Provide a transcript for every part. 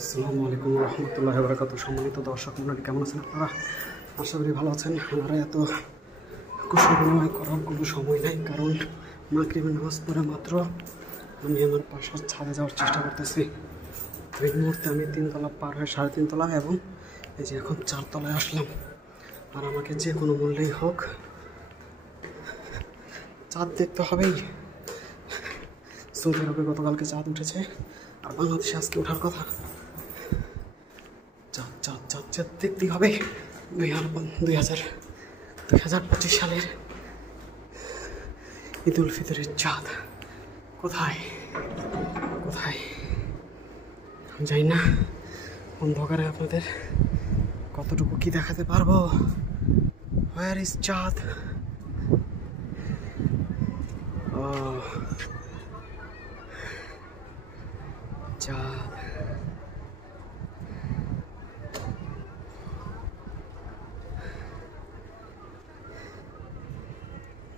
আসসালামু আলাইকুম রহমতুল্লাহি ওয়া বারাকাতুহু। সম্মানিত দর্শক মণ্ডলী, কেমন আছেন আপনারা? আশা করি ভালো আছেন। আমরা এত কুশল বিনিময় করার কোনো সময় নেই, কারণ মাগরিবের নামাজ পড়ে মাত্র আমি আমার বাসার ছাদে যাওয়ার চেষ্টা করতেছি। এই মুহূর্তে আমি 3 তলা পার হয়ে 3.5 তলা এবং এই যে এখন 4 তলায় আসলাম। আর আমাকে যে কোনো মূল্যেই হোক চাঁদ দেখতে হবেই। সৌদি আরবে গতকালকে চাঁদ উঠেছে, আর বাংলাদেশে আজকে ওঠার কথা। চাঁদ চাঁদ চাঁদ চাঁদ দেখতেই হবে। 2025 সালের ঈদ উল ফিতরের চাঁদ কোথায় কোথায় আমি জানি না। অন্ধকারে আপনাদের কতটুকু কি দেখাতে পারবো। হোয়ার ইজ চাঁদ? চাঁদ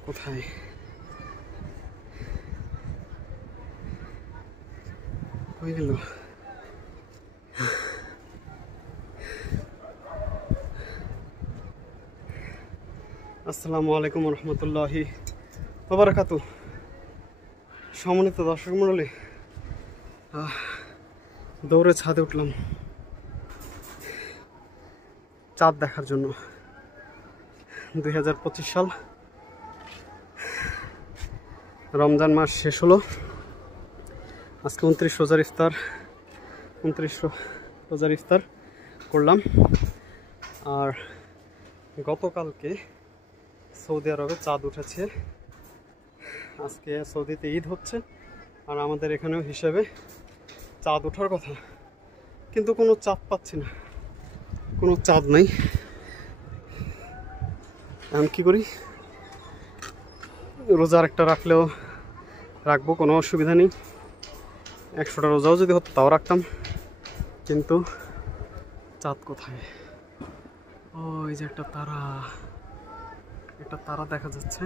কোথায়? হয়ে গেল। আসসালামু আলাইকুম রহমতুল্লাহি ওয়া বারাকাতুহু। সম্মানিত দর্শক মণ্ডলী, দৌড়ে ছাদে উঠলাম চাঁদ দেখার জন্য। 2025 সাল, রমজান মাস শেষ হলো। আজকে 29 রোজার ইফতার করলাম। আর গতকালকে সৌদি আরবে চাঁদ উঠেছে। আজকে সৌদিতে ঈদ হচ্ছে, আর আমাদের এখানেও হিসেবে চাঁদ ওঠার কথা, কিন্তু কোনো চাঁদ পাচ্ছি না, কোনো চাঁদ নাই। এখন কী করি? রোজা একটা রাখলেও রাখবো, কোনো অসুবিধা নেই। 100টা রোজাও যদি হতো তাও রাখতাম, কিন্তু চাঁদ কোথায়? ওই যে একটা তারা দেখা যাচ্ছে,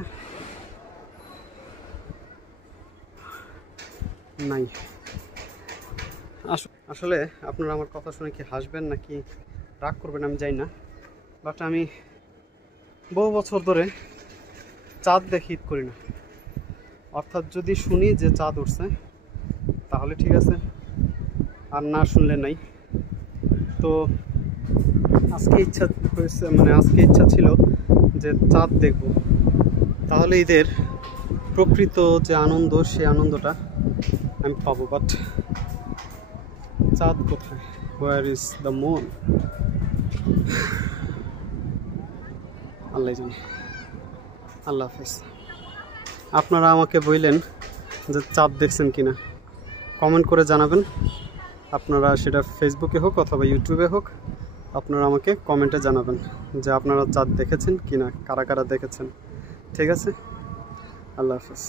নাই। আসলে আপনারা আমার কথা শুনে কি হাসবেন নাকি রাগ করবেন আমি জানি না, বাট আমি বহু বছর ধরে চাঁদ দেখে ঈদ করি না। অর্থাৎ যদি শুনি যে চাঁদ উঠছে তাহলে ঠিক আছে, আর না শুনলে নাই। তো আজকে ইচ্ছা হয়েছে, আজকে ইচ্ছা ছিল যে চাঁদ দেখব, তাহলে ঈদের প্রকৃত যে আনন্দ, সেই আনন্দটা আমি পাবো। বাট চাঁদ কোথায়? Where is the moon? Allah জানে। আল্লাহ হাফেজ। আপনারা আমাকে বললেন যে চাঁদ দেখছেন কিনা, কমেন্ট করে জানাবেন। আপনারা সেটা ফেসবুকে হোক অথবা ইউটিউবে হোক, আপনারা আমাকে কমেন্টে জানাবেন যে আপনারা চাঁদ দেখেছেন কিনা, কারা কারা দেখেছেন। ঠিক আছে, আল্লাহ হাফেজ।